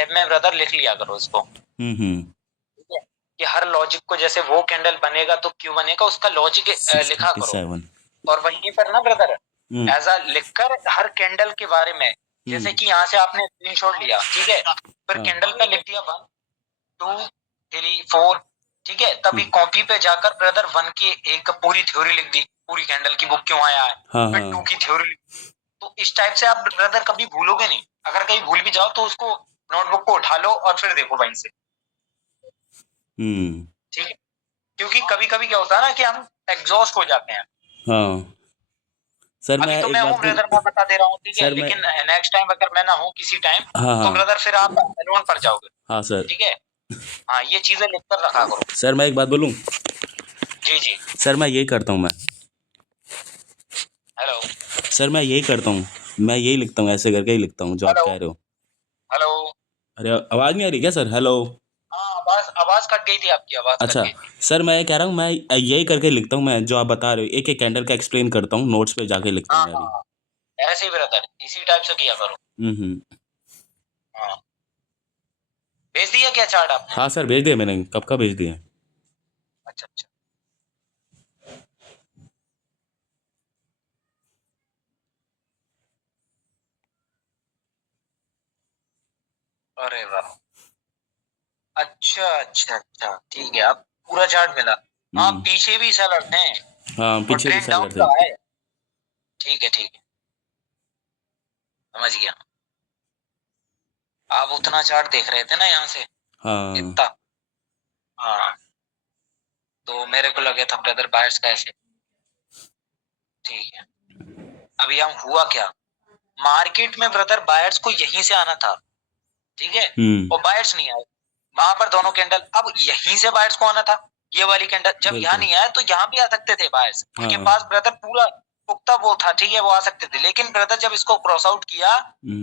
Tab में brother लिख लिया करो इसको, ठीक है, कि हर लॉजिक को जैसे वो कैंडल बनेगा तो क्यों बनेगा उसका लॉजिक लिखा करो। 637 और वहीं पर ना ब्रदर एज अ लिखकर हर कैंडल के बारे में, जैसे कि यहाँ से आपने स्क्रीनशॉट लिया, ठीक है, फिर हाँ। कैंडल पे लिख दिया 1 2 3 4, ठीक है, तभी कॉपी पे जाकर ब्रदर 1 की एक पूरी थ्योरी लिख दी, पूरी कैंडल की बुक क्यों आया है, हाँ, फिर हाँ। 2 की थ्योरी। तो इस टाइप से आप ब्रदर कभी भूलोगे नहीं, अगर कहीं भूल भी जाओ तो उसको नोटबुक को उठा लो और फिर देखो वहीं से, ठीक है, क्योंकि कभी कभी क्या होता है ना कि हम एग्जॉस्ट हो जाते हैं। हाँ सर, अभी मैं तो एक मैं हूँ बात ब्रदर, मैं बता दे रहा हूँ, ठीक है, सर मैं लेकिन नेक्स्ट टाइम अगर मैं ना हूँ किसी टाइम, हाँ, तो हाँ, ब्रदर फिर आप अलोन पड़ जाओगे, हाँ सर। ठीक है। हाँ, ये चीजें लिख कर रखा करो। सर मैं एक बात बोलूँ? जी जी। सर मैं यही करता हूँ मैं। हेलो सर मैं यही करता हूँ, मैं यही लिखता हूँ, ऐसे करके ही लिखता हूँ जो आप हेलो कह रहे हो। हेलो। अरे आवाज़ नहीं आ रही क्या सर? हेलो। हाँ, आवाज आवाज कट गई थी, आपकी आवाज कट अच्छा गई थी। सर, मैं ये कह रहा हूँ, मैं यही करके लिखता हूँ, मैं जो आप बता रहे हो एक एक कैंडल का एक्सप्लेन करता हूँ, नोट्स पे जाके लिखता हाँ हूँ मैं हाँ भी। हाँ, ऐसे ही ब्रदर, इसी टाइप से किया करो। हाँ, भेज दिया क्या चार्ट आपने? हाँ सर, भेज दिया मैंने, कब का भेज दिया। अच्छा अच्छा। अरे वाह, अच्छा अच्छा अच्छा, ठीक है, अब पूरा चार्ट मिला। हाँ, पीछे भी सेलर्स हैं हाँ और पीछे भी ट्रेंड डाउन सेलर थे। का है। ठीक है ठीक है, समझ गया। आप उतना चार्ट देख रहे थे ना यहाँ से, हाँ। इतना। हाँ, तो मेरे को लगे था ब्रदर बायर्स का ऐसे। ठीक है, अभी हम हुआ क्या, मार्केट में ब्रदर बायर्स को यहीं से आना था, ठीक है, और बायर्स नहीं आए, वहां पर दोनों कैंडल, अब यहीं से बायर्स को आना था, ये वाली कैंडल जब यहाँ बिल्कुल। नहीं आया तो यहाँ भी आ सकते थे बायर्स, उनके हाँ। पास ब्रदर पूरा पुख्ता वो था, ठीक है, वो आ सकते थे, लेकिन ब्रदर जब इसको क्रॉस आउट किया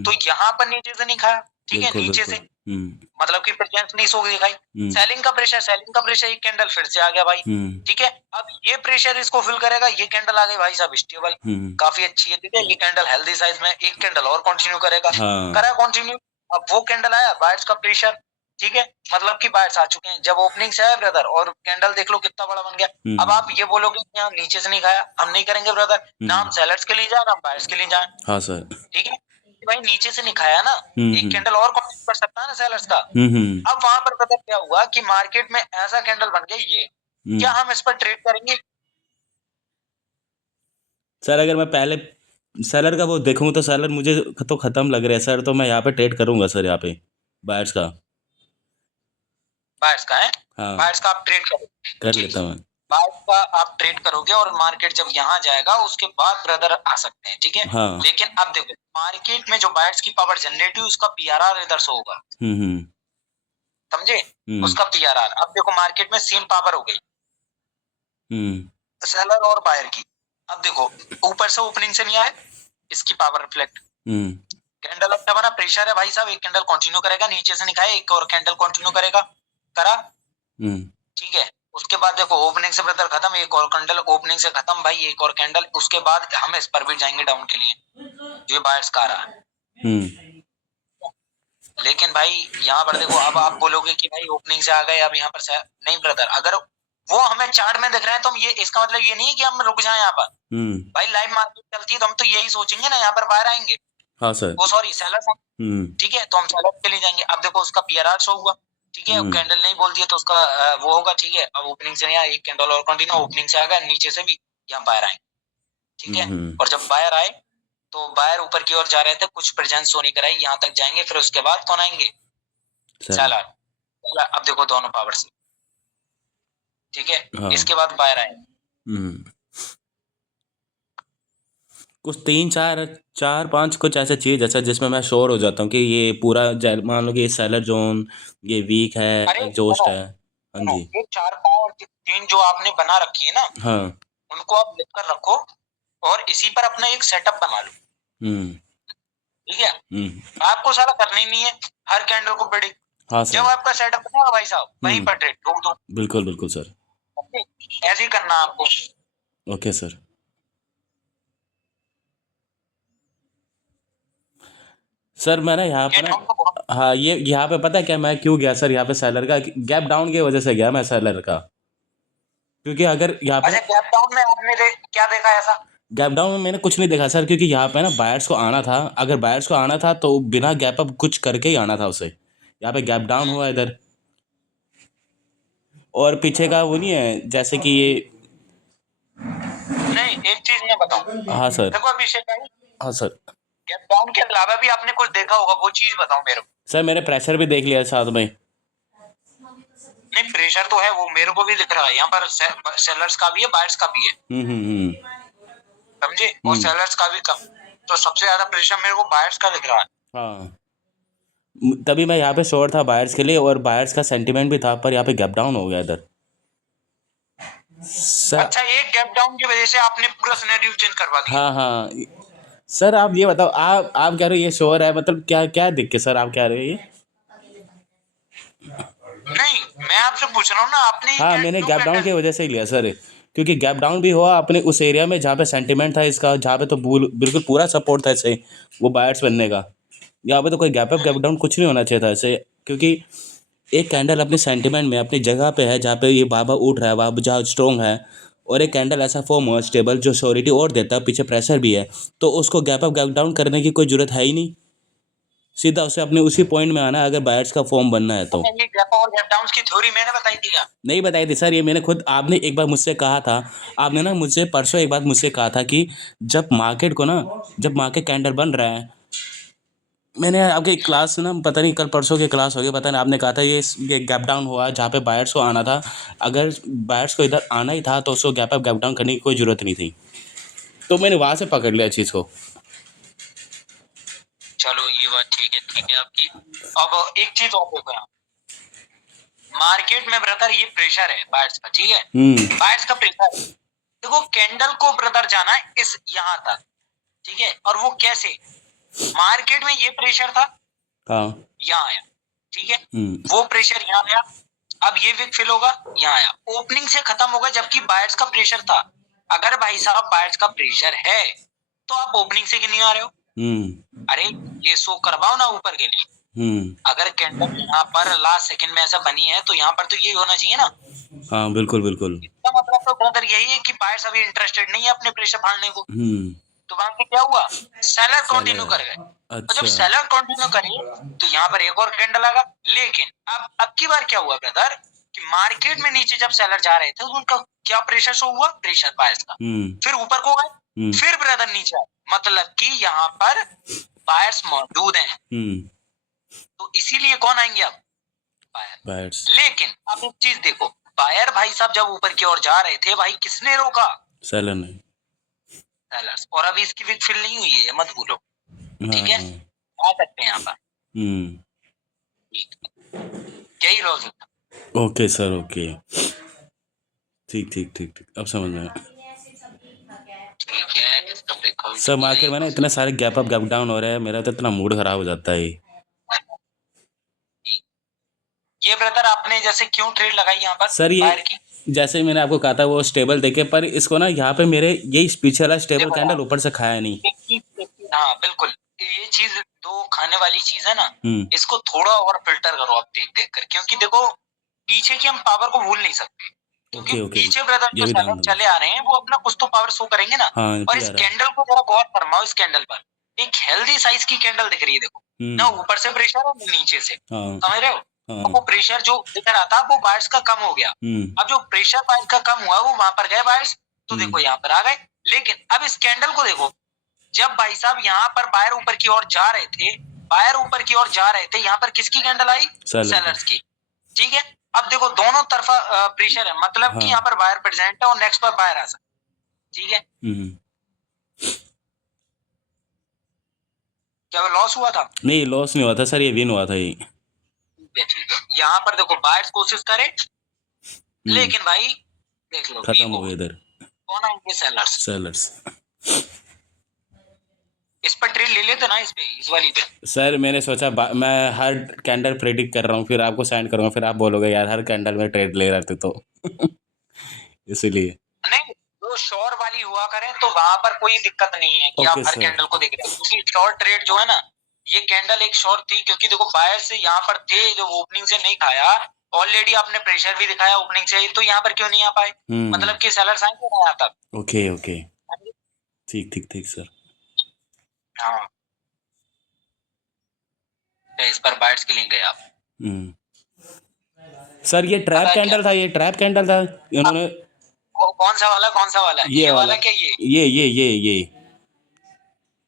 तो यहाँ पर नीचे से नहीं खाया, ठीक है, बिल्कुल नीचे बिल्कुल। से, मतलब कि प्रेजेंस नहीं सो दिखाई, सेलिंग का प्रेशर एक कैंडल फिर से आ गया भाई, ठीक है, अब ये प्रेशर इसको फिल करेगा, ये कैंडल आ गई भाई साहब स्टेबल, काफी अच्छी है, ठीक है, ये कैंडल हेल्दी साइज में, एक कैंडल और कंटिन्यू करेगा, हाँ। करा कंटिन्यू, अब वो कैंडल आया बायर्स का प्रेशर, ठीक है, मतलब कि बायर्स आ चुके हैं, जब ओपनिंग से आया ब्रदर, और कैंडल देख लो कितना बड़ा बन गया, अब आप ये बोलोगे कि यहाँ नीचे से नहीं खाया, हम नहीं करेंगे ब्रदर, ना हम सेलर्स के लिए जाए ना बायर्स के लिए जाए, हाँ सर। ठीक है, कि भाई नीचे से नहीं खाया ना, एक कैंडल और कंटिन्यू कर सकता है ना सेलर्स का। अब वहां पर पता क्या हुआ कि मार्केट में ऐसा कैंडल बन गया ये, क्या हम इस पर ट्रेड करेंगे? सर अगर मैं पहले सेलर का वो देखूँ तो सेलर मुझे तो खत्म लग रहा है सर, तो मैं यहाँ पे ट्रेड करूंगा सर, यहाँ पे बायर्स का। बायर्स का है, हाँ बायर्स का आप ट्रेड करोगे, कर जी लेता जी, हूँ। बायर्स का आप ट्रेड करोगे और मार्केट जब यहाँ जाएगा उसके बाद ब्रदर आ सकते हैं, ठीक है, हाँ। लेकिन अब देखो मार्केट में जो बायर्स की पावर जनरेट हुई उसका पीआरआर इधर से होगा, हम्म। समझे, उसका पीआरआर, अब देखो मार्केट में सेम पावर हो गई हम्म। सेलर और बायर की, अब देखो ऊपर से ओपनिंग से नहीं आए, इसकी पावर रिफ्लेक्ट, कैंडल अपना बना प्रेशर है भाई साहब, एक कैंडल कंटिन्यू करेगा, नीचे से नहीं खाए, एक और कैंडल कंटिन्यू करेगा, करा, ठीक है, उसके बाद देखो ओपनिंग से ब्रदर खत्म, एक और कैंडल ओपनिंग से खत्म भाई, एक और कैंडल, उसके बाद हम इस पर भी जाएंगे डाउन के लिए, जो ये बायर्स का आ रहा है, लेकिन भाई यहाँ पर देखो, अब आप बोलोगे कि भाई ओपनिंग से आ गए अब यहाँ पर से नहीं ब्रदर, अगर वो हमें चार्ट में दिख रहे हैं तो हम ये, इसका मतलब ये नहीं है कि हम रुक जाए यहाँ पर, भाई लाइव मार्केट चलती है तो हम तो यही सोचेंगे ना यहाँ पर बाहर आएंगे, हाँ सर। वो सॉरी सेलर्स, ठीक है, तो हम सेलर के लिए जाएंगे, अब देखो उसका पीआरआर शो हुआ, ठीक है, कैंडल नहीं बोल दिया तो उसका वो होगा, ठीक है, अब ओपनिंग से यहाँ एक कैंडल और कंटिन्यू, ओपनिंग से आ गया नीचे से भी यहाँ बाहर आए, ठीक है, और जब बाहर आए तो बायर ऊपर की ओर जा रहे थे, कुछ प्रेजेंस शो नहीं कराई, यहाँ तक जाएंगे, फिर उसके बाद कौन आएंगे, सेलर, अब देखो दोनों पावर से, ठीक है, हाँ। इसके बाद बायर आए, कुछ तीन चार चार पांच कुछ ऐसे चीज ऐसा जिसमें मैं श्योर हो जाता हूँ कि ये पूरा मान लो कि ये सेलर जोन ये वीक है, अरे एग्जॉस्ट सुनो है। हाँ सुनो, जी। ये 4 5 3 जो आपने बना रखी है ना, हाँ। उनको आप लिख कर रखो और इसी पर अपना एक सेटअप बना लो, हम्म। ठीक है, आपको सारा करना ही नहीं है हर कैंडल को प्रेडिक्ट, हाँ जब सर। आपका सेटअप बनेगा भाई साहब वहीं पर ट्रेड ठोक दो, बिल्कुल बिल्कुल सर। ऐसे ही करना आपको। Okay sir. सर मैं ना यहाँ पे ये ना, डाउन को बहुत हाँ ये यहाँ पे पता है क्या, मैं क्यों गया सर यहाँ पे सेलर का गैप डाउन की वजह से गया मैं सेलर का, क्योंकि अगर यहाँ पे अच्छा, गैप डाउन में आपने क्या देखा ऐसा? गैप डाउन में मैंने कुछ नहीं देखा सर, क्योंकि यहाँ पे ना बायर्स को आना था, अगर बायर्स को आना था तो बिना गैप अप कुछ करके ही आना था उसे। यहाँ पे गैप डाउन हुआ इधर, और पीछे का वो नहीं है जैसे कि ये। नहीं, एक चीज मैं बताऊं, हाँ सर। देखो अभिषेक भाई, हाँ सर। गैप डाउन के अलावा भी आपने कुछ देखा होगा, वो चीज बताओ मेरे को। सर मैंने प्रेशर भी देख लिया साथ में। नहीं, प्रेशर तो है, वो मेरे को भी दिख रहा है यहाँ पर, सेलर्स का भी है, बायर्स का भी है, समझे, और सेलर्स का भी कम। तो सबसे ज्यादा प्रेशर मेरे को बायर्स का दिख रहा है। हाँ तभी मैं यहाँ पे श्योर था बायर्स के लिए, और बायर्स का सेंटीमेंट भी था, पर यहाँ पे गैप डाउन हो गया इधर सर। अच्छा, एक गैप डाउन की वजह से आपने पूरा सिनेरियो चेंज करवा दिया। हाँ हाँ सर, आप ये बताओ, आप कह रहे हो ये श्योर है, मतलब क्या क्या दिख के सर आप कह रहे हो ये? नहीं, मैं आपसे पूछ रहा हूँ ना, आपने हाँ मैंने गैप डाउन की वजह से ही लिया सर, क्योंकि गैप डाउन भी हुआ अपने उस एरिया में जहाँ पे सेंटीमेंट था इसका, जहाँ पे तो बिल्कुल पूरा सपोर्ट था इसे वो बायर्स बनने का। यहाँ पे तो कोई गैप अप गैप डाउन कुछ नहीं होना चाहिए था इसे, क्योंकि एक कैंडल अपने सेंटीमेंट में अपनी जगह पे है जहाँ पे ये बाबा उठ रहा है, बाबा जहाँ स्ट्रॉन्ग है, और एक कैंडल ऐसा फॉर्म हुआ स्टेबल जो श्योरिटी और देता है, पीछे प्रेशर भी है, तो उसको गैप अप गैप डाउन करने की कोई जरूरत है ही नहीं, सीधा उसे अपने उसी पॉइंट में आना है अगर बायर्स का फॉर्म बनना है तो। ये गैप और गैप डाउन की थ्योरी मैंने बताई थी क्या? नहीं बताई थी सर, ये मैंने खुद, आपने एक बार मुझसे कहा था, आपने ना मुझसे परसों एक बात मुझसे कहा था कि जब मार्केट को ना, जब मार्केट कैंडल बन रहा है, मैंने आपके क्लास ना पता नहीं कल परसों की क्लास हो गई पता नहीं, आपने कहा था ये गैप डाउन हुआ जहाँ पे बायर्स को आना था, अगर बायर्स को इधर आना ही था तो उसको गैप अप गैप डाउन करने की कोई ज़रूरत नहीं थी, तो मैंने वहाँ से पकड़ लिया चीज़ को। चलो ये बात ठीक है आपकी। अब एक चीज और देखो यहाँ, मार्केट में ब्रदर ये प्रेशर है बायर्स का, ठीक है, बायर्स का प्रेशर है। देखो कैंडल को ब्रदर जाना है इस यहाँ तक, ठीक है, और वो कैसे, मार्केट में ये प्रेशर था, हाँ यहाँ आया, ठीक है, वो प्रेशर यहाँ आया, अब ये विक फिल होगा, यहाँ आया, ओपनिंग से खत्म होगा, जबकि बायर्स का प्रेशर था। अगर भाई साहब बायर्स का प्रेशर है तो आप ओपनिंग से क्यों नहीं आ रहे हो? अरे ये शो करवाओ ना ऊपर के लिए। अगर कैंडल यहाँ पर लास्ट सेकंड में ऐसा बनी है तो यहाँ पर तो ये होना चाहिए ना। हाँ बिल्कुल बिल्कुल। इसका मतलब तो ब्रदर यही है कि बायर्स अभी इंटरेस्टेड नहीं है अपने प्रेशर फाड़ने को। तो वहां पे क्या हुआ, सेलर कंटिन्यू कर गए। अच्छा। तो जब सेलर कंटिन्यू करे तो यहाँ पर एक और कैंडल आएगा। लेकिन अब की बार क्या हुआ ब्रदर कि मार्केट में नीचे जब सेलर जा रहे थे तो उनका क्या प्रेशर शो हुआ, प्रेशर बायर्स का। फिर ऊपर को गए, फिर ब्रदर नीचे आए, मतलब कि यहाँ पर बायर्स मौजूद हैं। तो इसीलिए कौन आएंगे अब, बायर्स। लेकिन अब एक चीज देखो, बायर भाई साहब जब ऊपर की ओर जा रहे थे भाई किसने रोका, सेलर ने, सेलर्स। और अभी इसकी विक फिल नहीं हुई है, मत भूलो, ठीक है, आ सकते हैं यहाँ पर। यही लॉजिक। ओके सर ओके, ठीक ठीक ठीक ठीक, अब समझ में आया। ठीक है, इसका ब्रेकआउट सर मार्केट में ना इतने सारे गैप अप गैप डाउन हो रहे हैं, मेरा तो इतना मूड खराब हो जाता है। ये ब्रदर आपने जैसे क्यों ट्रेड लगाई यहाँ पर सर, ये जैसे मैंने आपको कहा था वो स्टेबल देखे, पर इसको ना यहाँ पे मेरे यही पीछे वाला स्टेबल कैंडल ऊपर से खाया नहीं। हाँ बिल्कुल, ये चीज दो खाने वाली चीज है ना, इसको थोड़ा और फिल्टर करो आप देख देख कर, क्योंकि देखो पीछे की हम पावर को भूल नहीं सकते, क्योंकि पीछे ब्रदर जो सेलर चले आ रहे हैं वो अपना कुछ तो पावर शो करेंगे ना। और इस कैंडल को जरा गौर फरमाओ, इस कैंडल पर एक हेल्दी साइज की कैंडल दिख रही है, देखो ना ऊपर से प्रेशर और नीचे से, समझ रहे हो। वो प्रेशर जो दिख रहा था वो बायर्स का कम हो गया। अब जो प्रेशर बायर्स का कम हुआ वो वहां पर गए बायर्स, तो देखो यहाँ पर आ गए। लेकिन अब इस कैंडल को देखो, जब भाई साहब यहाँ पर बायर ऊपर की ओर जा रहे थे, बायर ऊपर की ओर जा रहे थे, यहाँ पर किसकी कैंडल आई, सेलर्स की, ठीक है। अब देखो दोनों तरफा प्रेशर है, मतलब कि यहाँ पर बायर प्रेजेंट है और नेक्स्ट पर बायर आ सकता, ठीक है। क्या वो लॉस हुआ था? नहीं, लॉस नहीं हुआ था सर, ये विन हुआ था ये। ठीक है, यहाँ पर देखो बायर्स कोशिश करे, लेकिन भाई देख लो खत्म हो गए इधर, कौन आएंगे, सेलर्स। सेलर्स। इस पर ट्रेड ले लेते ना, इस पे, इस वाली पे। सर मैंने सोचा मैं हर कैंडल प्रेडिक्ट कर रहा हूँ, फिर आपको सेंड करूंगा, फिर आप बोलोगे यार हर कैंडल में ट्रेड ले रहे थे तो इसीलिए। नहीं, वो शॉर्ट वाली हुआ करें तो वहां पर कोई दिक्कत नहीं है कि आप हर कैंडल को देख रहे हैं, क्योंकि शॉर्ट ट्रेड जो है ना ये कैंडल एक शॉर्ट थी, क्योंकि देखो बायर से यहाँ पर थे जो ओपनिंग से नहीं खाया, ऑलरेडी आपने प्रेशर भी दिखाया ओपनिंग से, तो यहाँ पर क्यों नहीं आ पाए? मतलब कि सेलर्स आएंगे ना यहाँ तक। ओके ओके, ठीक ठीक ठीक सर। हाँ, तो इस पर बायर्स के लिए गए आप। सर ये ट्रैप पता है कैंडल था, ये ट्रैप कैंडल था इन्होंने। कौन सा वाला, कौन सा वाला? ये ये वाला, वाला क्या?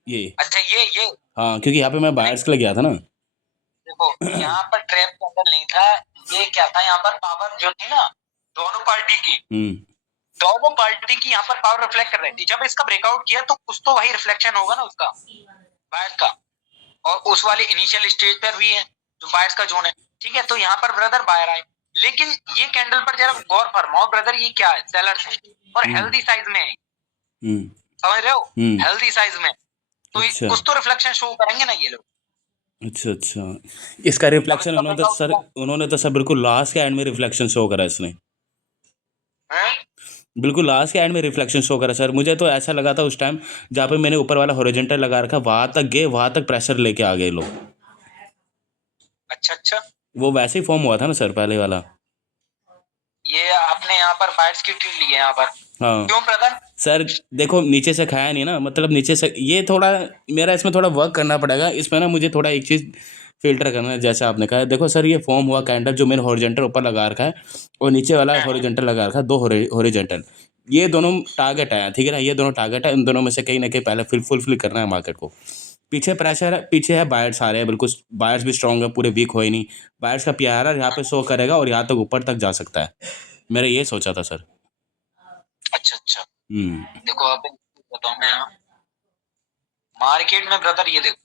ये अच्छा ये हाँ, क्योंकि यहाँ पे मैं बायर्स के लिए गया था ना। देखो यहाँ पर ट्रैप कैंडल नहीं था, ये क्या था, यहाँ पर पावर जो थी ना दोनों पार्टी की, दोनों पार्टी की यहाँ पर पावर रिफ्लेक्ट कर रही थी। जब इसका ब्रेकआउट किया तो कुछ तो वही रिफ्लेक्शन होगा ना उसका, बायर्स का, और उस वाले इनिशियल स्टेज पर भी है जो बायर्स का जोन है, ठीक है। तो यहाँ पर ब्रदर बायर आए, लेकिन ये कैंडल पर जरा गौर फरमाओ ब्रदर, ये क्या है? सेलर्स है और हेल्दी साइज में है, समझ रहे हो? हेल्दी साइज में, तो अच्छा। कुछ तो रिफ्लेक्शन शो करेंगे ना ये लोग। अच्छा अच्छा, इसका रिफ्लेक्शन उन्होंने तो सर बिल्कुल लास्ट के एंड में रिफ्लेक्शन शो करा इसने, हैं? बिल्कुल लास्ट के एंड में रिफ्लेक्शन शो करा सर। मुझे तो ऐसा लगा था उस टाइम जहाँ पे मैंने ऊपर वाला हॉरिजॉन्टल लगा रखा, वहां तक गए, वहां तक प्रेशर लेके आ गए लोग। अच्छा अच्छा, वो वैसे ही फॉर्म हुआ था ना सर पहले वाला। ये आपने यहाँ पर बाइट्स की ट्री ली है यहाँ पर, हाँ क्यों ब्रदर? सर, देखो नीचे से खाया नहीं ना, मतलब नीचे से ये थोड़ा मेरा इसमें थोड़ा वर्क करना पड़ेगा इसमें ना, मुझे थोड़ा एक चीज़ फिल्टर करना है। जैसे आपने कहा, देखो सर ये फॉर्म हुआ कैंडल जो मैंने हॉरिजॉन्टल ऊपर लगा रखा है और नीचे वाला हॉरिजॉन्टल लगा रखा है, दो हॉरिजॉन्टल, ये दोनों टारगेट है, ठीक है ना, ये दोनों टारगेट है। इन दोनों में से कहीं ना कहीं पहले फुलफिल करना है मार्केट को। पीछे प्रेशर है, पीछे है बायर्स आ रहे हैं, बिल्कुल बायर्स भी स्ट्रॉन्ग है, पूरे वीक हो ही नहीं। बायर्स का पीआरआर यहाँ पे शो करेगा और यहाँ तक ऊपर तक जा सकता है, मेरा ये सोचा था सर। अच्छा अच्छा, देखो अब बताऊं मैं यहाँ मार्केट में ब्रदर, ये देखो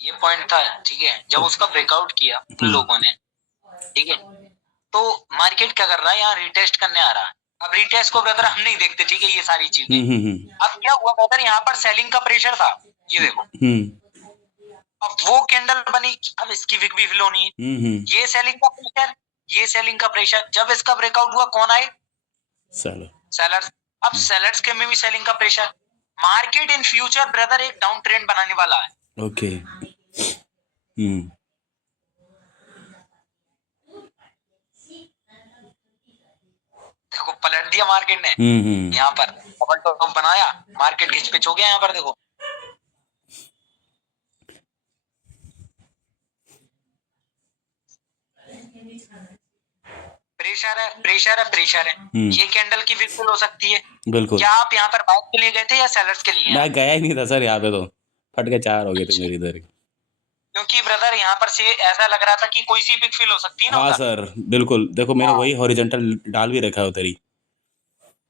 ये पॉइंट था, ठीक है, जब उसका ब्रेकआउट किया उन लोगों ने, ठीक है, तो मार्केट क्या कर रहा है, यहाँ रिटेस्ट करने आ रहा है। अब रिटेस्ट को ब्रदर हम नहीं देखते, ठीक है, ये सारी चीजें। अब क्या हुआ ब्रदर, यहाँ पर सेलिंग का प्रेशर था, ये देखो, अब वो कैंडल बनी, अब इसकी विक भी फिल होनी है, ये सेलिंग का प्रेशर, ये सेलिंग का प्रेशर, जब इसका ब्रेकआउट हुआ कौन आए? सेलर्स। अब सेलर्स के में भी सेलिंग का pressure, market in future brother एक डाउन ट्रेंड बनाने वाला है। ओके। देखो पलट दिया मार्केट ने, यहाँ पर डबल टॉप बनाया, मार्केट घिच पिच हो गया यहाँ पर, देखो प्रेशर है, प्रेशर है, प्रेशर है। ये कैंडल की विक्टिल हो सकती है। बिल्कुल। क्या आप यहाँ पर बाइक के लिए गए थे या सेलर्स के लिए? मैं गया ही नहीं था सर, यहाँ पे तो फट के चार हो गए थे मेरी इधर। क्योंकि ब्रदर यहाँ पर से ऐसा लग रहा था कि कोई सी पिक फील हो सकती है ना। हाँ सर बिल्कुल, देखो मैंने वही हॉरिजॉन्टल डाल भी रखा है उधर ही।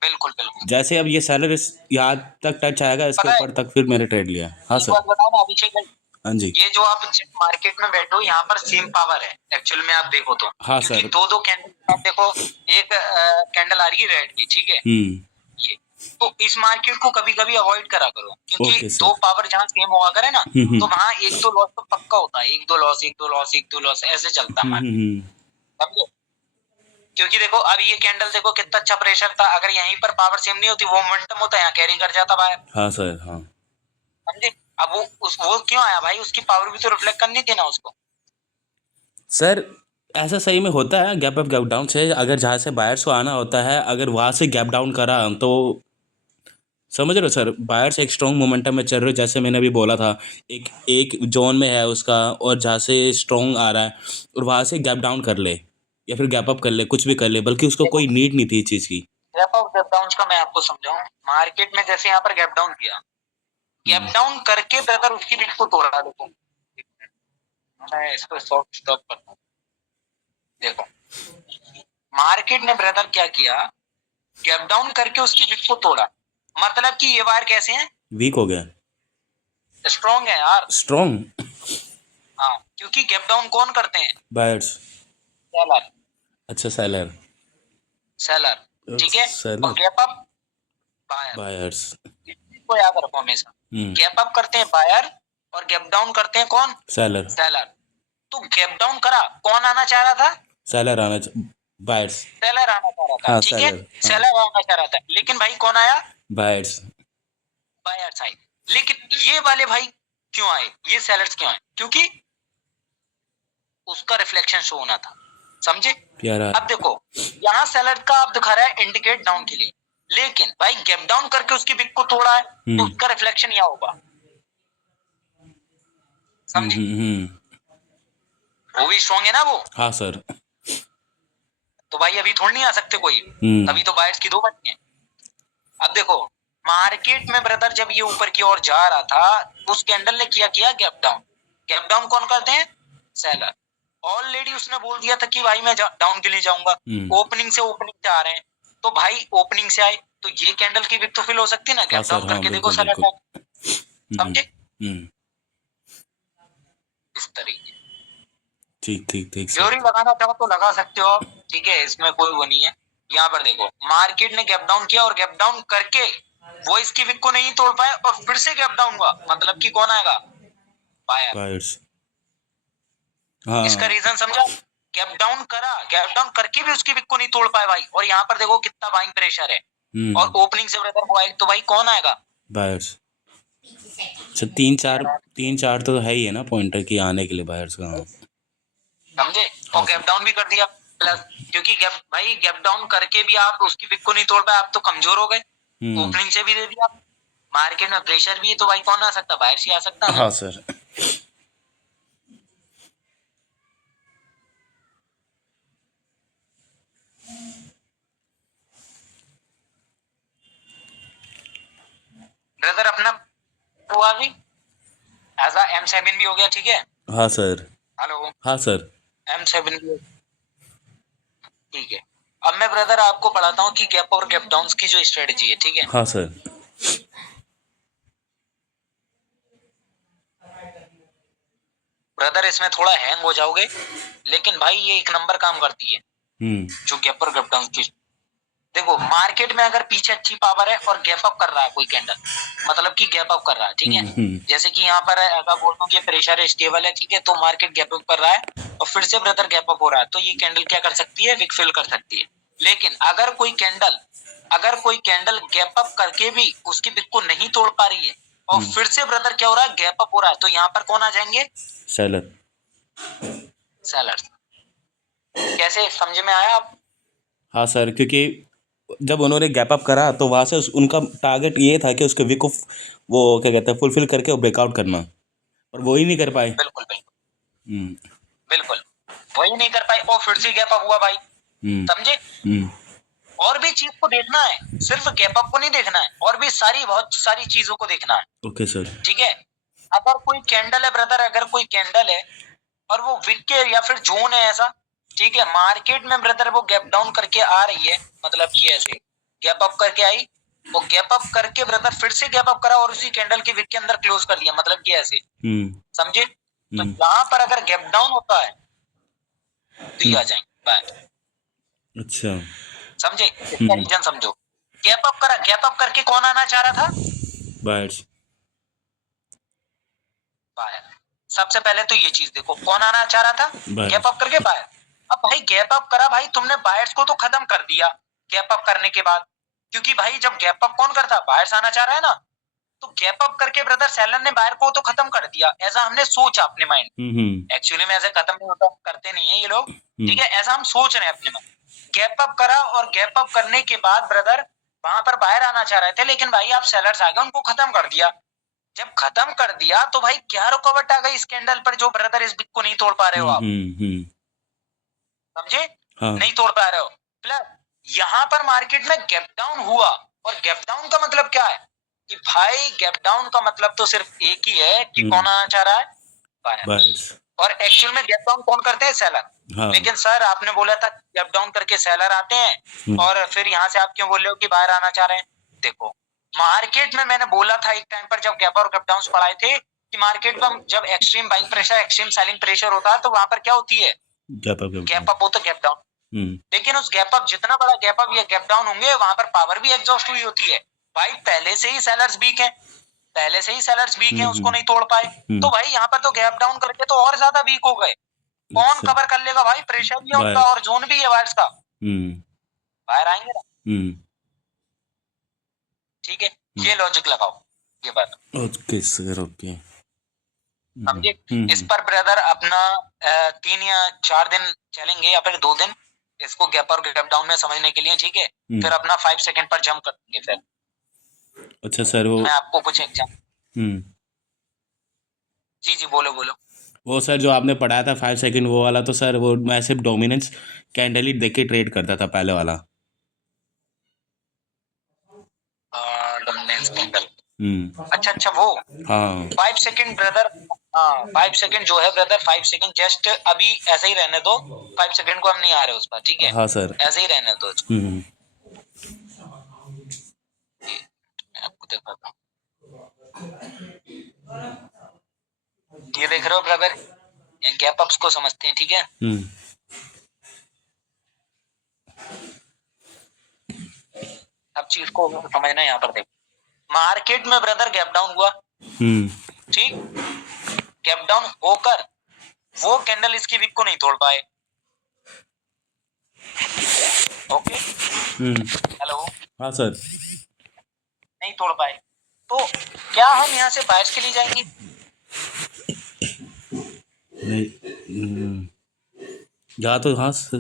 बिल्कुल बिल्कुल। जैसे अब ये सेलर यहाँ तक टच आएगा, इसके ऊपर तक फिर मैंने ट्रेड लिया। हाँ सर बताओ ना अभिषेक भाई, हाँ जी, ये जो आप मार्केट में बैठो यहाँ पर सेम पावर है एक्चुअल में, आप देखो तो। हाँ क्योंकि सर, दो कैंडल आप देखो, एक कैंडल आ रही है रेड की, ठीक है, ये तो इस मार्केट को कभी कभी अवॉइड करा करो, क्योंकि दो पावर जहाँ सेम हुआ करे ना, तो वहाँ एक दो लॉस तो पक्का होता है, एक दो लॉस, एक दो लॉस, एक दो लॉस, ऐसे चलता है मार्केट, समझे? क्योंकि देखो अब ये कैंडल देखो कितना अच्छा प्रेशर था, अगर यहीं पर पावर सेम नहीं होती, वो मोमेंटम होता है यहाँ कैरी कर जाता बाहर। हाँ सर हाँ, समझे? अब वो क्यों आया भाई, उसकी पावर भी तो रिफ्लेक्ट करनी थी ना उसको। सर ऐसा सही में होता है गैप अप गैप डाउन से, अगर जहाँ से बायर्स को आना होता है, अगर वहाँ से गैप डाउन करा तो समझ रहे हो सर, बायर्स एक स्ट्रॉन्ग मोमेंटम में चल रहे हो, जैसे मैंने अभी बोला था, एक एक जोन में है उसका, और जहाँ से स्ट्रॉन्ग आ रहा है और वहाँ से गैप डाउन कर ले या फिर गैप अप कर ले, कुछ भी कर ले, बल्कि उसको कोई नीड नहीं थी इस चीज़ की। गैप अप गैप डाउन का मैं आपको समझाऊं, मार्केट में जैसे यहाँ पर गैप डाउन किया, गैप डाउन करके ब्रदर उसकी बिट को तोड़ा। देखो मैं इसको स्टॉप करता हूँ, देखो मार्केट ने ब्रदर क्या किया, गैप डाउन करके उसकी बिट को तोड़ा, मतलब कि ये वायर कैसे हैं, वीक हो गया, स्ट्रॉन्ग है यार, स्ट्रॉन्ग। हाँ, क्योंकि गैप डाउन कौन करते हैं? बायर्स। सेलर। अच्छा सेलर, सेलर, ठीक है, और गैप अप बायर्स, इसको याद रखो हमेशा। गैप अप करते हैं बायर और गैप डाउन करते हैं कौन? सेलर। तो गैप डाउन करा, कौन आना चाह रहा था? सेलर आना, बायर्स, सेलर आना चाह रहा था, हाँ, ठीक है, सेलर आना चाह रहा था, लेकिन भाई कौन आया? बायर्स। बायर्स आए, लेकिन ये वाले भाई क्यों आए, ये सेलर्स क्यों आए, क्योंकि उसका रिफ्लेक्शन शो होना था, समझे। प्यारा। अब देखो यहाँ सेलर का आप दिखा रहा है इंडिकेट डाउन के लिए, लेकिन भाई गैप डाउन करके उसकी विक को तोड़ा है तो उसका रिफ्लेक्शन यहाँ होगा, समझे। वो भी स्ट्रॉन्ग है ना वो। हाँ सर। तो भाई अभी थोड़ी नहीं आ सकते कोई, तभी तो बायर्स की दो बनी है। अब देखो मार्केट में ब्रदर जब ये ऊपर की ओर जा रहा था, उस कैंडल ने किया गैप डाउन। गैप डाउन कौन करते हैं, सेलर। ऑलरेडी उसने बोल दिया था कि भाई मैं डाउन के लिए जाऊंगा, ओपनिंग से आ रहे हैं, तो भाई ओपनिंग से आए तो ये कैंडल की विक तो फिल हो सकती है ना, गैप डाउन करके देखो सेलर को, समझे। इस तरीके ठीक ठीक ठीक थ्योरी लगाना चाहो तो लगा सकते हो आप, ठीक है, इसमें कोई वो नहीं है। यहाँ पर देखो मार्केट ने गैप डाउन किया और गैप डाउन करके वो इसकी विक को नहीं तोड़ पाए और फिर से गैप डाउन हुआ, मतलब कि कौन आएगा, बायर्स। हाँ। इसका रीजन समझा, गैप डाउन करा, गैप डाउन करके भी उसकी विक को नहीं तोड़ पाए भाई, और यहाँ पर देखो कितना बाइंग प्रेशर है, और ओपनिंग से ब्रदर वो आए तो भाई कौन आएगा, बायर्स। अच्छा तीन चार तो है ही है ना पॉइंटर की आने के लिए बायर्स का, समझे। और गैप डाउन भी कर दिया प्लस, क्योंकि गैप डाउन करके भी आप उसकी विक को नहीं तोड़ पाए, आप तो कमजोर हो गए, ओपनिंग से भी दे दिया, मार्केट में प्रेशर भी है, तो भाई कौन आ सकता, बायर्स ही आ सकता है। हाँ सर। ब्रदर अपना हुआ भी एज M7 भी हो गया, ठीक है। हाँ सर। हेलो। हाँ सर। M7 भी, ठीक है। अब मैं ब्रदर आपको पढ़ाता हूँ कि गैप और गैप डाउन की जो स्ट्रेटजी है, ठीक है। हाँ सर। ब्रदर इसमें थोड़ा हैंग हो जाओगे, लेकिन भाई ये एक नंबर काम करती है, जो गैप और गैप डाउन की। देखो मार्केट में अगर पीछे अच्छी पावर है और गैप अप कर रहा है कोई कैंडल, मतलब कि गैप अप कर रहा है, ठीक है। जैसे कि यहाँ पर ऐसा बोल दूं कि प्रेशर है स्टेबल है, ठीक है, तो मार्केट गैप अप कर रहा है और फिर से ब्रदर गैप अप हो रहा है, तो ये कैंडल क्या कर सकती है, विक फिल कर सकती है। लेकिन अगर कोई कैंडल गैप अप करके भी उसकी विक को नहीं तोड़ पा रही है और फिर से ब्रदर क्या हो रहा है, गैप अप हो रहा है, तो यहाँ पर कौन आ जाएंगे, सेलर। सेलर्स। कैसे समझ में आया आप। हाँ सर, क्योंकि जब उन्होंने गैप अप करा तो वहाँ से उनका टारगेट ये था कि उसके विक को वो क्या कहते हैं फुलफिल करके वो ब्रेकआउट करना, और वो ही नहीं कर पाए। बिल्कुल बिल्कुल बिल्कुल वही नहीं कर पाए और फिर से गैप अप हुआ भाई, समझे। और भी चीज को देखना है, सिर्फ गैप अप को नहीं देखना है, और भी बहुत सारी चीजों को देखना है। Okay sir. ठीक है। अगर कोई कैंडल है ब्रदर, अगर कोई कैंडल है और वो विक के या फिर जोन है ऐसा, ठीक है, मार्केट में ब्रदर वो गैप डाउन करके आ रही है, मतलब कि ऐसे गैप अप करके आई, वो गैप अप करके ब्रदर फिर से गैप अप करा और उसी कैंडल के विक के अंदर क्लोज कर दिया, मतलब कि ऐसे, समझे। तो यहाँ पर अगर गैप डाउन होता है तो ये आ जाएंगे बाय। अच्छा। समझे, इसका रीजन समझो। गैप अप करा, गैप अप करके कौन आना चाह रहा था, बायर्स। बायर। सबसे पहले तो ये चीज देखो, कौन आना चाह रहा था, गैप अप करके बायर। अब भाई गैप अप करा, भाई तुमने बायर्स को तो खत्म कर दिया गैप अप करने के बाद, क्योंकि भाई जब गैप अप कौन करता, बायर्स आना चाह रहा है ना, तो गैप अप करके ब्रदर सेलर ने बायर को तो खत्म कर दिया, ऐसा हमने सोचा अपने माइंड। एक्चुअली में ऐसे खत्म नहीं होता, करते नहीं है ये लोग, ठीक है, ऐसा हम सोच रहे हैं अपने में। गैप अप करा और गैप अप करने के बाद ब्रदर वहां पर बायर आना चाह रहे थे, लेकिन भाई आप सेलर्स आ गए, उनको खत्म कर दिया। जब खत्म कर दिया तो भाई क्या रुकावट आ गई इस कैंडल पर, जो ब्रदर इस बिग को नहीं तोड़ पा रहे हो आप, समझे। हाँ। नहीं तोड़ पा रहे हो, प्लस यहाँ पर मार्केट में गैप डाउन हुआ, और गैप डाउन का मतलब क्या है कि भाई गैप डाउन का मतलब तो सिर्फ एक ही है कि कौन आना चाह रहा है, बायर्स। और एक्चुअल में गैप डाउन कौन करते हैं, सेलर। हाँ। लेकिन सर आपने बोला था गैप डाउन करके सेलर आते हैं, और फिर यहाँ से आप क्यों बोल रहे हो कि बायर आना चाह रहे हैं। देखो मार्केट में मैंने बोला था एक टाइम पर जब गैप और गैप डाउन पढ़ाए थे, कि मार्केट में जब extreme buying pressure, extreme selling pressure होता है, तो वहां पर क्या होती है, गैप अप हो तो गैप डाउन। लेकिन उस गैप अप, जितना बड़ा गैप अप या गैप डाउन होंगे, वहां पर पावर भी एग्जॉस्ट हुई होती है। भाई पहले से ही सेलर्स वीक है, उसको नहीं तोड़ पाए, तो भाई यहाँ पर तो गैप डाउन करके तो और ज्यादा वीक हो गए। कौन कवर कर लेगा भाई, प्रेशर भी है उनका और जोन भी है वायर्स का, बाहर आएंगे ना। ठीक है, ये लॉजिक लगाओ, ये बात। Okay sir, okay. समझे। इस पर ब्रदर अपना 3 या 4 दिन चलेंगे या फिर 2 दिन इसको गैप और गैप डाउन में समझने के लिए, ठीक है। फिर अपना 5 सेकंड पर जंप कर देंगे फिर। अच्छा सर, वो मैं आपको कुछ एग्जाम्पल। जी जी, बोलो बोलो। वो सर जो आपने पढ़ाया था 5 सेकंड वो वाला, तो सर वो मैं सिर्फ डोमिनेंस कैंडल ही देख के ट्रेड करता था पहले वाला। Dominance candle. अच्छा अच्छा, वो हाँ 5 सेकंड ब्रदर। हाँ 5 सेकंड जो है ब्रदर, 5 सेकंड जस्ट अभी ऐसे ही रहने दो। 5 सेकंड को हम नहीं आ रहे उस पर, ठीक है। हाँ सर। ऐसे ही रहने दो इसको। मैं आपको दिखाता हूँ। ये देख रहे हो ब्रदर, गैप अप्स को समझते हैं, ठीक है। सब चीज को समझना है यहाँ पर। देखो मार्केट में ब्रदर गैप डाउन हुआ, ठीक। गैप डाउन होकर वो कैंडल इसकी विक को नहीं तोड़ पाए। Okay, hello. हाँ सर। नहीं तोड़ पाए, तो क्या हम यहाँ से बायर्स के लिए जाएंगे? नहीं जा तो हाँ सर।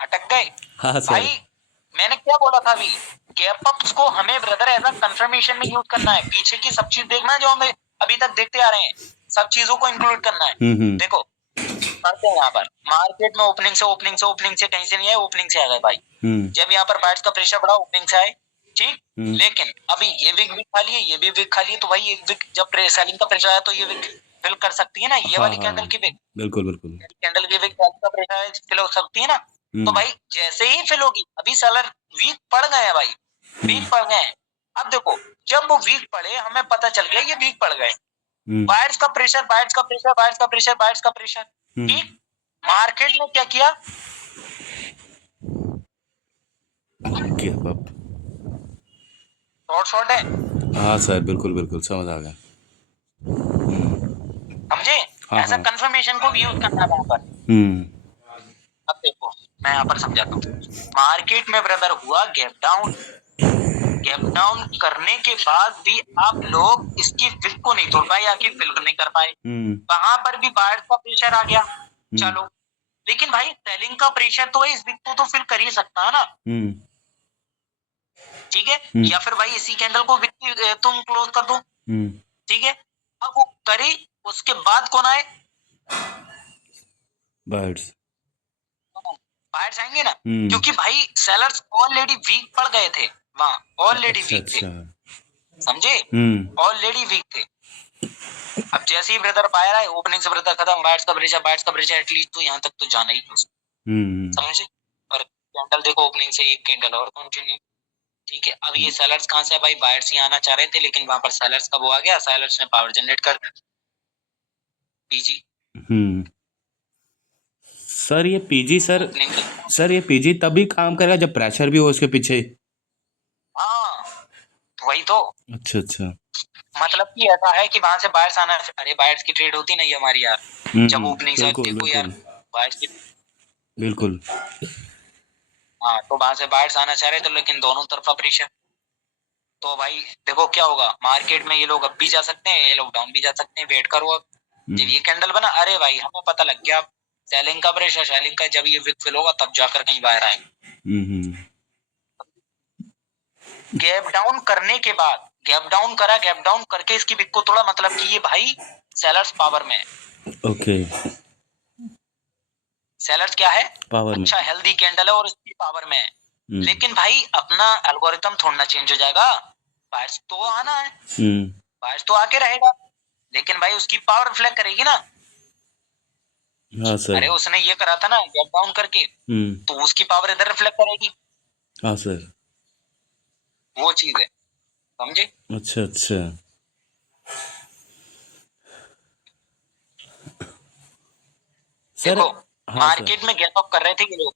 अटक गए। हाँ सर। भाई मैंने क्या बोला था अभी, गैप अप्स को हमें ब्रदर एज अ कंफर्मेशन में यूज करना है। पीछे की सब चीज देखना है जो हमें अभी तक देखते आ रहे हैं, सब चीजों को इंक्लूड करना है। देखो पढ़ते हैं यहाँ पर, मार्केट में ओपनिंग से कहीं से नहीं आए, ओपनिंग से आ गए भाई। जब यहाँ पर बायर्स का प्रेशर बढ़ा, ओपनिंग से आए, ठीक। लेकिन अभी ये विक भी खा लिए, ये भी विक खा लिए, तो भाई एक विक जब सेलिंग का प्रेशर आया तो ये विक फिल कर सकती है ना, ये वाली कैंडल की विक। बिल्कुल बिल्कुल। कैंडल की विक का प्रेशर फिल हो सकती है ना। तो भाई जैसे ही फिल होगी, अभी सेलर वीक पड़ गए हैं भाई, वीक पड़ गए हैं। अब देखो जब वो वीक पड़े, हमें पता चल गया ये वीक पड़ गए। बायर्स का प्रेशर, बायर्स का प्रेशर, बायर्स का प्रेशर, बायर्स का प्रेशर, ठीक। मार्केट ने क्या किया? शॉर्ट है। हाँ सर, बिल्कुल बिल्कुल समझ आ गया। समझे। हाँ, ऐसा हाँ। कंफर्मेशन को भी यूज करना है वहां पर। अब देखो मैं यहाँ पर समझाता हूँ। मार्केट में ब्रदर हुआ गैप डाउन, गैप डाउन करने के बाद भी आप लोग इसकी विक को नहीं तोड़ पाए या कि फिल नहीं कर पाए। वहां पर भी बायर्स का प्रेशर आ गया, चलो। लेकिन भाई सेलिंग का प्रेशर तो इस विक को तो फिल कर ही सकता है ना, ठीक है। या फिर भाई इसी कैंडल को विक तुम क्लोज कर दो, ठीक है। अब वो करे, उसके बाद कौन आए? बायर्स। बायर्स आएंगे ना, क्योंकि भाई सेलर्स ऑलरेडी वीक पड़ गए थे वहां, ऑलरेडी वीक थे, समझे, ऑलरेडी वीक थे। अब जैसे ही ब्रदर बायर आए, ओपनिंग से ब्रदर खत्म, बायर्स का प्रेशर एटलीस्ट तो यहाँ तक तो जाना ही समझे। और कैंडल देखो, ओपनिंग से एक कैंडल और कंटिन्यू, ठीक है। अब ये सेलर्स कहाँ से है भाई? बायर्स ही आना चाह रहे थे, लेकिन वहां पर सेलर्स का वो आ गया, सेलर्स ने पावर जनरेट कर दिया, पीजी। सर ये पीजी सर ये पीजी तभी काम करेगा जब प्रेशर भी हो उसके पीछे। हाँ वही तो। अच्छा अच्छा। मतलब कि ऐसा है कि वहां से बायर्स आना, अरे बायर्स की ट्रेड होती नहीं हमारी यार, जब ओपनिंग से देखो यार बायर्स की, बिल्कुल। हाँ तो वहां से बायर्स आना चाह रहे थे, लेकिन दोनों तरफा प्रेशर। तो भाई देखो क्या होगा, मार्केट में ये लोग अब भी जा सकते हैं, ये लोग डाउन भी जा सकते हैं। वेट करो, अब जब ये कैंडल बना, अरे भाई हमें पता लग गया सेलिंग का प्रेशर, सेलिंग का, जब ये विक फिल होगा तब जाकर कहीं बाहर आएंगे। गैप डाउन करने के बाद, गैप डाउन करा, गैप डाउन करके इसकी विक को तोड़ा, मतलब कि ये भाई सेलर्स पावर में है। ओके। सेलर्स क्या है? पावर अच्छा हेल्दी कैंडल है और इसकी पावर में है। लेकिन भाई अपना एल्गोरिथम थोड़ा ना चेंज हो जाएगा, बायर्स तो आना है, बायर्स तो आके रहेगा, लेकिन भाई उसकी पावर रिफ्लेक्ट करेगी ना। हाँ सर। अरे उसने ये करा था ना गैप डाउन करके, तो उसकी पावर इधर रिफ्लेक्ट करेगी। हाँ सर, वो चीज है, समझे। अच्छा अच्छा। सर देखो हाँ मार्केट में गैप अप कर रहे थे ये लोग,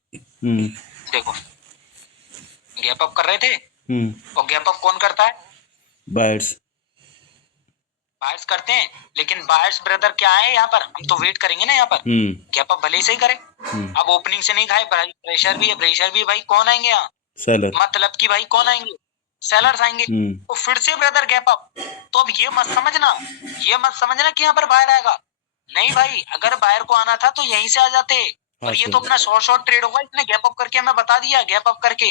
देखो गैप अप कर रहे थे, और गैप अप कौन करता है? बायर्स। बायर्स करते हैं, लेकिन बायर्स ब्रदर क्या है यहाँ पर, हम तो वेट करेंगे ना यहाँ पर, गैप अप भले ही सही करे। अब ओपनिंग से नहीं खाए, प्रेशर भी है, प्रेशर भी भाई कौन आएंगे यहाँ? सेलर। मतलब कि भाई कौन आएंगे? सेलर्स आएंगे तो फिर से ब्रदर गैप अप। तो अब ये मत समझना कि यहाँ पर बायर आएगा, नहीं भाई, अगर बायर को आना था तो यहीं से आ जाते। और ये तो अपना शॉर्ट ट्रेड होगा, इसने गैप अप करके हमें बता दिया, गैप अप करके,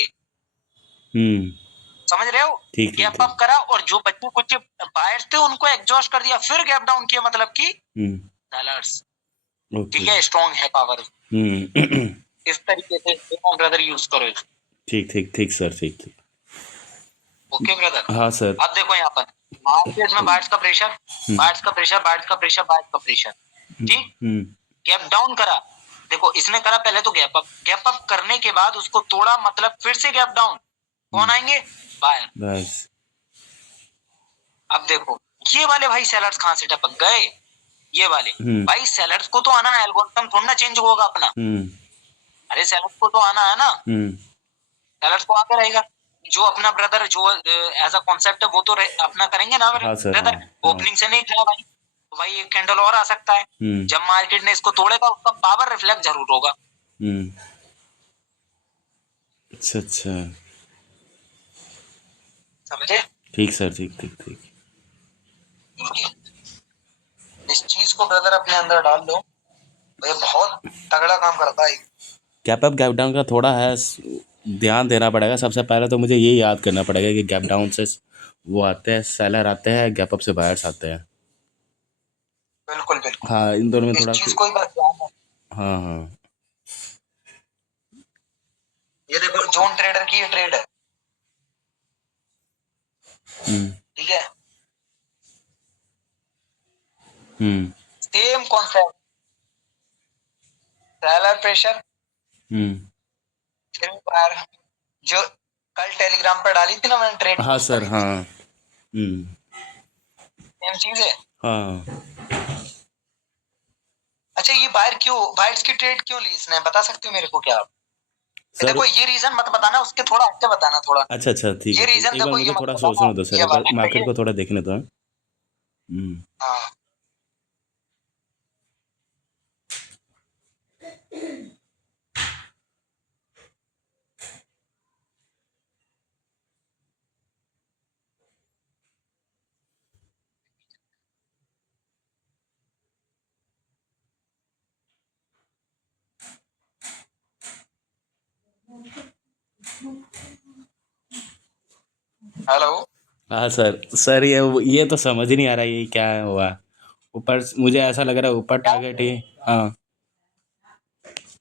समझ रहे हो, गैप अप करा और जो बच्चे कुछ बायर्स थे उनको एग्जॉस्ट कर दिया, फिर गैप डाउन किया, मतलब कि सेलर्स। ठीक है, स्ट्रॉन्ग है पावर। इस तरीके से ब्रदर यूज करो। ठीक सर, ठीक। Okay brother. हाँ सर। अब देखो यहाँ पर मार्केट में बायर्स का प्रेशर, ठीक, गैप डाउन करा, देखो इसने करा पहले तो गैप अप करने के बाद उसको तोड़ा, मतलब फिर से गैप डाउन, कौन आएंगे, बायर। बस अब देखो ये वाले भाई सेलर्स कहां से टपक गए, ये वाले भाई सेलर्स को तो आना है, एल्गोरिथम थोड़ा ना चेंज होगा अपना। अरे सेलर्स को तो आना है ना, सेलर्स को आगे रहेगा, जो अपना ब्रदर जो एज अ कॉन्सेप्ट है वो तो अपना करेंगे ना ब्रदर। ओपनिंग से नहीं खाया भाई, तो भाई एक कैंडल और आ सकता है, जब मार्केट ने इसको तोड़ेगा उसका पावर रिफ्लेक्ट जरूर होगा। अच्छा, समझे? ठीक सर, ठीक। इस चीज को ब्रदर अपने अंदर डाल लो, ये बहुत तगड़ा काम करता है। गैप अप गैप डाउन का थोड़ा है ध्यान देना पड़ेगा। सबसे पहले तो मुझे ये याद करना पड़ेगा कि गैप डाउन से वो आते हैं, सेलर आते हैं, गैप अप से बायर्स आते हैं। बिल्कुल। हाँ, इन दोनों में इस थोड़ा चीज को ही बस ध्यान है। हाँ। ये देखो जोन ट्रेडर की ये ट्रेड है, ठीक है, सेम कॉन्सेप्ट, सेलर प्रेशर, फिर बायर, जो कल टेलीग्राम पर डाली थी ना मैंने ट्रेड। हाँ सर, हाँ। सेम चीज है। हाँ। अच्छा, ये बायर्स की ट्रेड क्यों ली इसने, बता सकते हो मेरे को क्या आप? देखो ये रीजन मत बताना, उसके थोड़ा आगे बताना थोड़ा। अच्छा, ठीक है। ये रीजन देखो, मुझे थोड़ा सोचने दो सर, मार्केट को थोड़ा देखने दो। हाँ। हेलो। हाँ सर, ये तो समझ ही नहीं आ रहा ये क्या हुआ। ऊपर मुझे ऐसा लग रहा है ऊपर टारगेट ही। हाँ।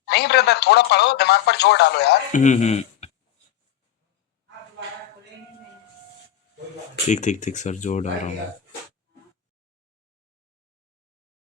नहीं ब्रदर, थोड़ा पढ़ो, दिमाग पर जोर डालो यार। ठीक सर, जोर डाल रहा हूँ।